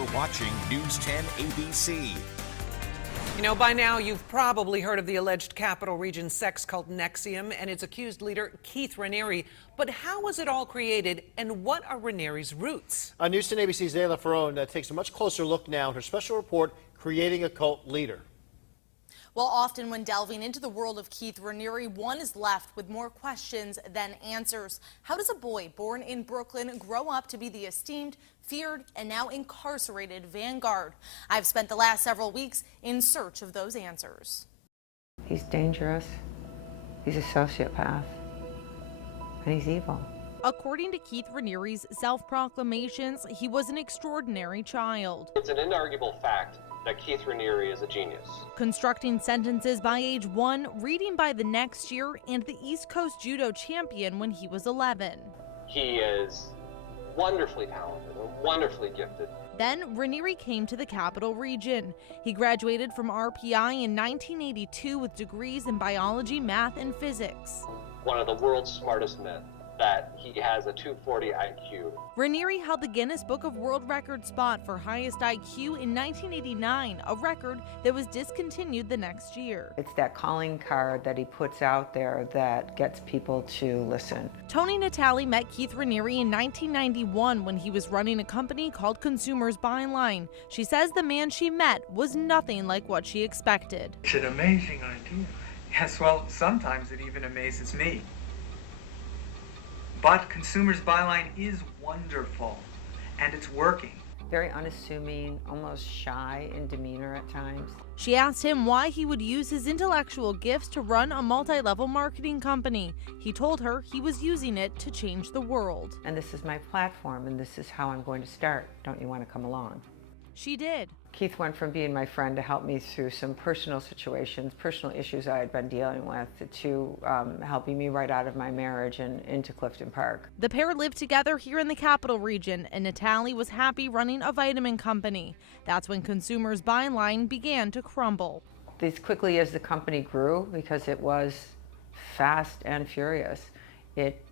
You're watching News 10 ABC. You know, by now you've probably heard of the alleged Capital Region sex cult NXIVM and its accused leader Keith Raniere. But how was it all created, and what are Raniere's roots? News 10 ABC's Zayla Ferron takes a much closer look now in her special report, Creating a Cult Leader. Well, often when delving into the world of Keith Raniere, one is left with more questions than answers. How does a boy born in Brooklyn grow up to be the esteemed, feared, and now incarcerated vanguard? I've spent the last several weeks in search of those answers. He's dangerous. He's a sociopath. And he's evil. According to Keith Raniere's self-proclamations, he was an extraordinary child. It's an inarguable fact that Keith Raniere is a genius. Constructing sentences by age 1, reading by the next year, and the East Coast judo champion when he was 11. He is wonderfully talented and wonderfully gifted. Then Raniere came to the Capital Region. He graduated from RPI in 1982 with degrees in biology, math, and physics. One of the world's smartest men. That he has a 240 IQ. Raniere held the Guinness Book of World Records spot for highest IQ in 1989, a record that was discontinued the next year. It's that calling card that he puts out there that gets people to listen. Tony Natale met Keith Raniere in 1991 when he was running a company called Consumers Byline. She says the man she met was nothing like what she expected. It's an amazing idea. Yes, well, sometimes it even amazes me. But Consumers Byline is wonderful, and it's working. Very unassuming, almost shy in demeanor at times. She asked him why he would use his intellectual gifts to run a multi-level marketing company. He told her he was using it to change the world. And this is my platform, and this is how I'm going to start. Don't you want to come along? She did. Keith went from being my friend to help me through some personal situations, personal issues I had been dealing with, to helping me right out of my marriage and into Clifton Park. The pair lived together here in the Capital Region, and Natale was happy running a vitamin company. That's when Consumers Byline began to crumble. As quickly as the company grew, because it was fast and furious, it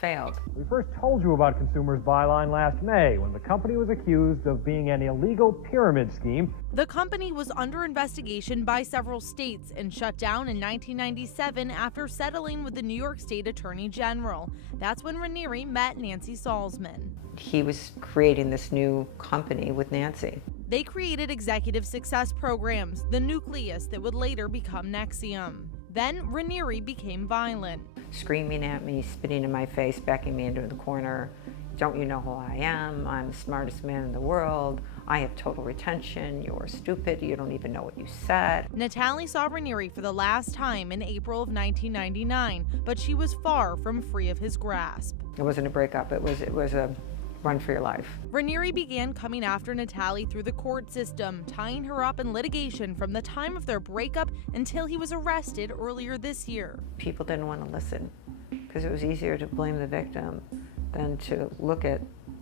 failed. We first told you about Consumers Byline last May when the company was accused of being an illegal pyramid scheme. The company was under investigation by several states and shut down in 1997 after settling with the New York State Attorney General. That's when Raniere met Nancy Salzman. He was creating this new company with Nancy. They created executive success programs, the nucleus that would later become NXIVM. Then Raniere became violent. Screaming at me, spitting in my face, backing me into the corner. Don't you know who I am? I'm the smartest man in the world. I have total retention. You're stupid. You don't even know what you said. Natale saw Raniere for the last time in April of 1999, but she was far from free of his grasp. It wasn't a breakup. It was a run for your life. Raniere began coming after Natale through the court system, tying her up in litigation from the time of their breakup until he was arrested earlier this year. People didn't want to listen because it was easier to blame the victim than to look at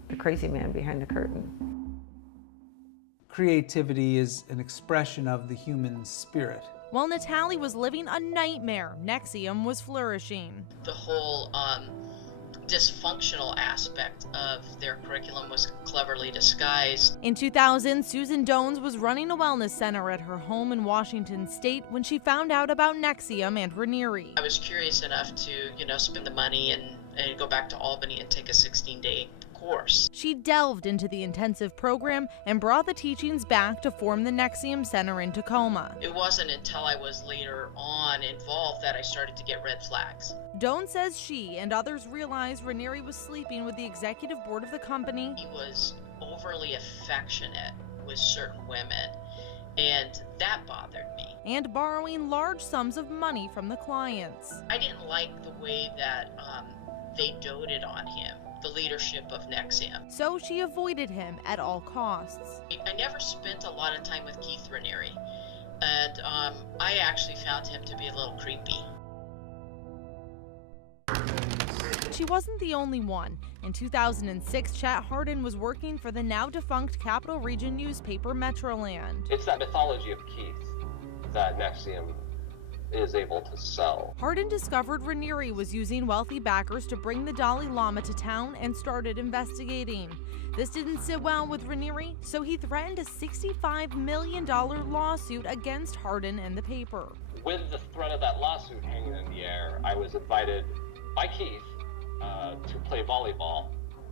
the crazy man behind the curtain. Creativity is an expression of the human spirit. While Natale was living a nightmare, NXIVM was flourishing. The whole dysfunctional aspect of their curriculum was cleverly disguised. In 2000, Susan Dones was running a wellness center at her home in Washington State when she found out about NXIVM and Raniere. I was curious enough to, spend the money and go back to Albany and take a 16-day course. She delved into the intensive program and brought the teachings back to form the NXIVM Center in Tacoma. It wasn't until I was later on involved that I started to get red flags. Doan says she and others realized Raniere was sleeping with the executive board of the company. He was overly affectionate with certain women, and that bothered me. And borrowing large sums of money from the clients. I didn't like the way that they doted on him. The leadership of NXIVM. So she avoided him at all costs. I never spent a lot of time with Keith Raniere, and I actually found him to be a little creepy. She wasn't the only one. In 2006, Chet Hardin was working for the now-defunct Capital Region newspaper Metroland. It's that mythology of Keith that NXIVM is able to sell. Hardin discovered Raniere was using wealthy backers to bring the Dalai Lama to town and started investigating. This didn't sit well with Raniere, so he threatened a $65 million lawsuit against Hardin and the paper. With the threat of that lawsuit hanging in the air, I was invited by Keith to play volleyball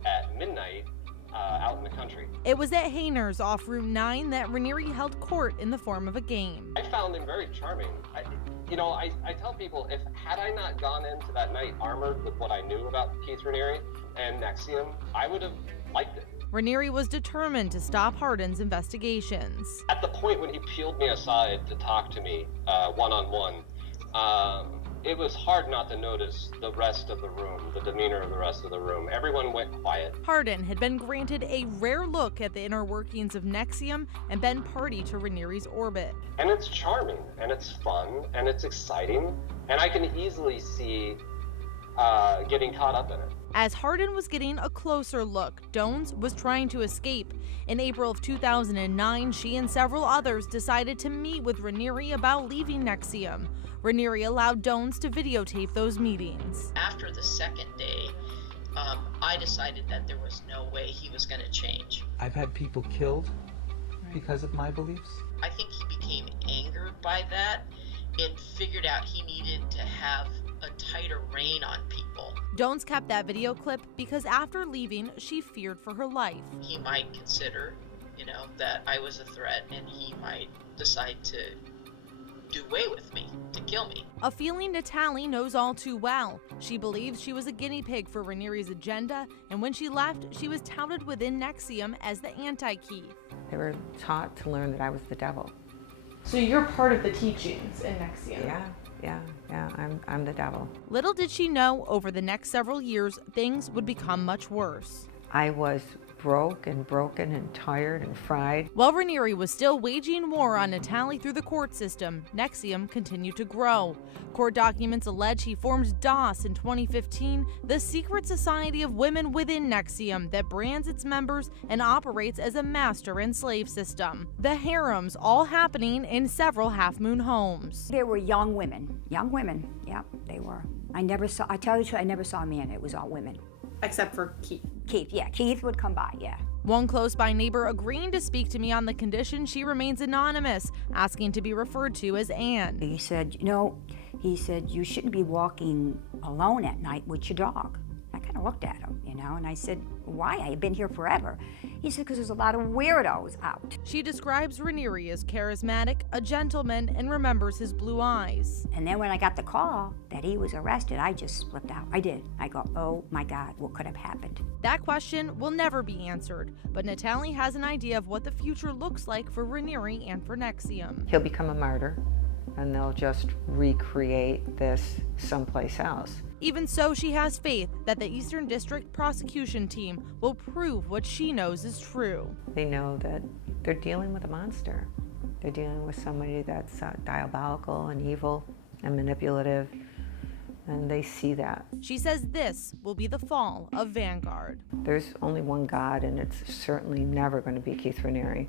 at midnight out in the country. It was at Hayner's off Route 9 that Raniere held court in the form of a game. I found him very charming. I tell people, had I not gone into that night armored with what I knew about Keith Raniere and NXIVM, I would have liked it. Raniere was determined to stop Hardin's investigations. At the point when he peeled me aside to talk to me one-on-one, it was hard not to notice the rest of the room, the demeanor of the rest of the room. Everyone went quiet. Hardin had been granted a rare look at the inner workings of NXIVM and been party to Raniere's orbit. And it's charming, and it's fun, and it's exciting, and I can easily see getting caught up in it. As Hardin was getting a closer look, Dones was trying to escape. In April of 2009, she and several others decided to meet with Raniere about leaving NXIVM. Raniere allowed Dones to videotape those meetings. After the second day, I decided that there was no way he was going to change. I've had people killed because of my beliefs. I think he became angered by that and figured out he needed to have a tighter rein on people. Dones kept that video clip because after leaving, she feared for her life. He might consider, that I was a threat, and he might decide to do away with me, to kill me. A feeling Natalie knows all too well. She believes she was a guinea pig for Raniere's agenda, and when she left, she was touted within NXIVM as the anti-Keith. They were taught to learn that I was the devil. So you're part of the teachings in NXIVM? Yeah, I'm the devil. Little did she know, over the next several years, things would become much worse. I was broke and broken and tired and fried. While Raniere was still waging war on Natalie through the court system, NXIVM continued to grow. Court documents allege he formed DOS in 2015, the secret society of women within NXIVM that brands its members and operates as a master and slave system. The harems all happening in several Half Moon homes. There were young women, yeah, they were. I never saw a man, it was all women. Except for Keith. Keith would come by, yeah. One close-by neighbor agreeing to speak to me on the condition she remains anonymous, asking to be referred to as Ann. He said, you shouldn't be walking alone at night with your dog. I kind of looked at him, and I said, why? I've been here forever. He said, because there's a lot of weirdos out. She describes Raniere as charismatic, a gentleman, and remembers his blue eyes. And then when I got the call that he was arrested, I just flipped out. I did. I go, oh my God, what could have happened? That question will never be answered, but Natalie has an idea of what the future looks like for Raniere and for NXIVM. He'll become a martyr, and they'll just recreate this someplace else. Even so, she has faith that the Eastern District prosecution team will prove what she knows is true. They know that they're dealing with a monster. They're dealing with somebody that's diabolical and evil and manipulative, and they see that. She says this will be the fall of Vanguard. There's only one God, and it's certainly never going to be Keith Raniere.